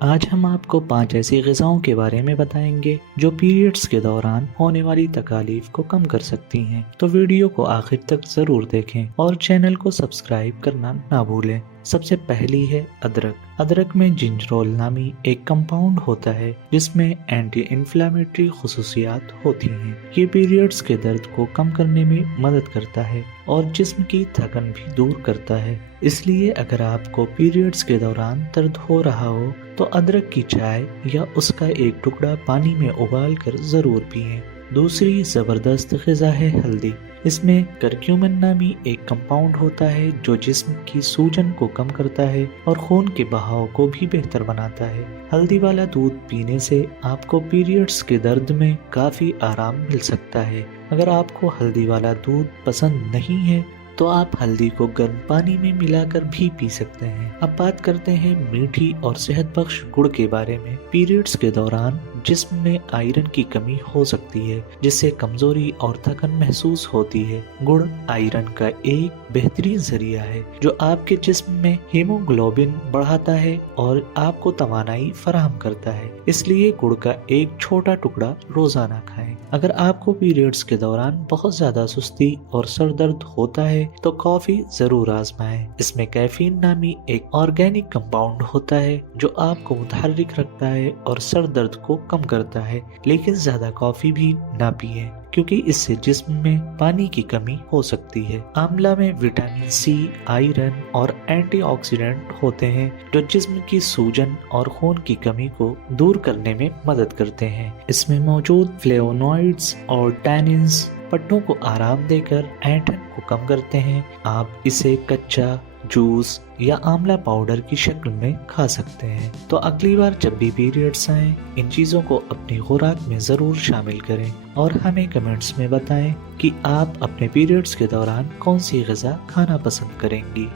آج ہم آپ کو 5 ایسی غذاؤں کے بارے میں بتائیں گے جو پیریڈز کے دوران ہونے والی تکالیف کو کم کر سکتی ہیں، تو ویڈیو کو آخر تک ضرور دیکھیں اور چینل کو سبسکرائب کرنا نہ بھولیں۔ سب سے پہلی ہے ادرک۔ ادرک میں جنجرول نامی ایک کمپاؤنڈ ہوتا ہے جس میں اینٹی انفلیمیٹری خصوصیات ہوتی ہیں۔ یہ پیریڈز کے درد کو کم کرنے میں مدد کرتا ہے اور جسم کی تھکن بھی دور کرتا ہے۔ اس لیے اگر آپ کو پیریڈز کے دوران درد ہو رہا ہو تو ادرک کی چائے یا اس کا ایک ٹکڑا پانی میں ابال کر ضرور پئیں۔ دوسری زبردست غذا ہے ہلدی۔ اس میں کرکیومن نامی ایک کمپاؤنڈ ہوتا ہے جو جسم کی سوجن کو کم کرتا ہے اور خون کے بہاؤ کو بھی بہتر بناتا ہے۔ ہلدی والا دودھ پینے سے آپ کو پیریڈز کے درد میں کافی آرام مل سکتا ہے۔ اگر آپ کو ہلدی والا دودھ پسند نہیں ہے تو آپ ہلدی کو گرم پانی میں ملا کر بھی پی سکتے ہیں۔ اب بات کرتے ہیں میٹھی اور صحت بخش گڑ کے بارے میں۔ پیریڈز کے دوران جسم میں آئرن کی کمی ہو سکتی ہے جس سے کمزوری اور تھکن محسوس ہوتی ہے۔ گڑ آئرن کا ایک بہترین ذریعہ ہے جو آپ کے جسم میں ہیموگلوبن بڑھاتا ہے اور آپ کو توانائی فراہم کرتا ہے۔ اس لیے گڑ کا ایک چھوٹا ٹکڑا روزانہ کھائیں۔ اگر آپ کو پیریڈز کے دوران بہت زیادہ سستی اور سر درد ہوتا ہے تو کافی ضرور آزمائیں۔ اس میں کیفین نامی ایک آرگینک کمپاؤنڈ ہوتا ہے جو آپ کو متحرک رکھتا ہے اور سر درد کو کم کرتا ہے، لیکن زیادہ کافی بھی نہ پئیں کیونکہ اس سے جسم میں پانی کی کمی ہو سکتی ہے۔ آملہ میں وٹامن سی، آئرن اور اینٹی آکسیڈنٹ ہوتے ہیں جو جسم کی سوجن اور خون کی کمی کو دور کرنے میں مدد کرتے ہیں۔ اس میں موجود فلیونوئڈز اور ٹیننز پٹھوں کو آرام دے کر اینٹھن کو کم کرتے ہیں۔ آپ اسے کچا، جوس یا آملہ پاؤڈر کی شکل میں کھا سکتے ہیں۔ تو اگلی بار جب بھی پیریڈز آئیں ان چیزوں کو اپنی خوراک میں ضرور شامل کریں اور ہمیں کمنٹس میں بتائیں کہ آپ اپنے پیریڈز کے دوران کون سی غذا کھانا پسند کریں گی۔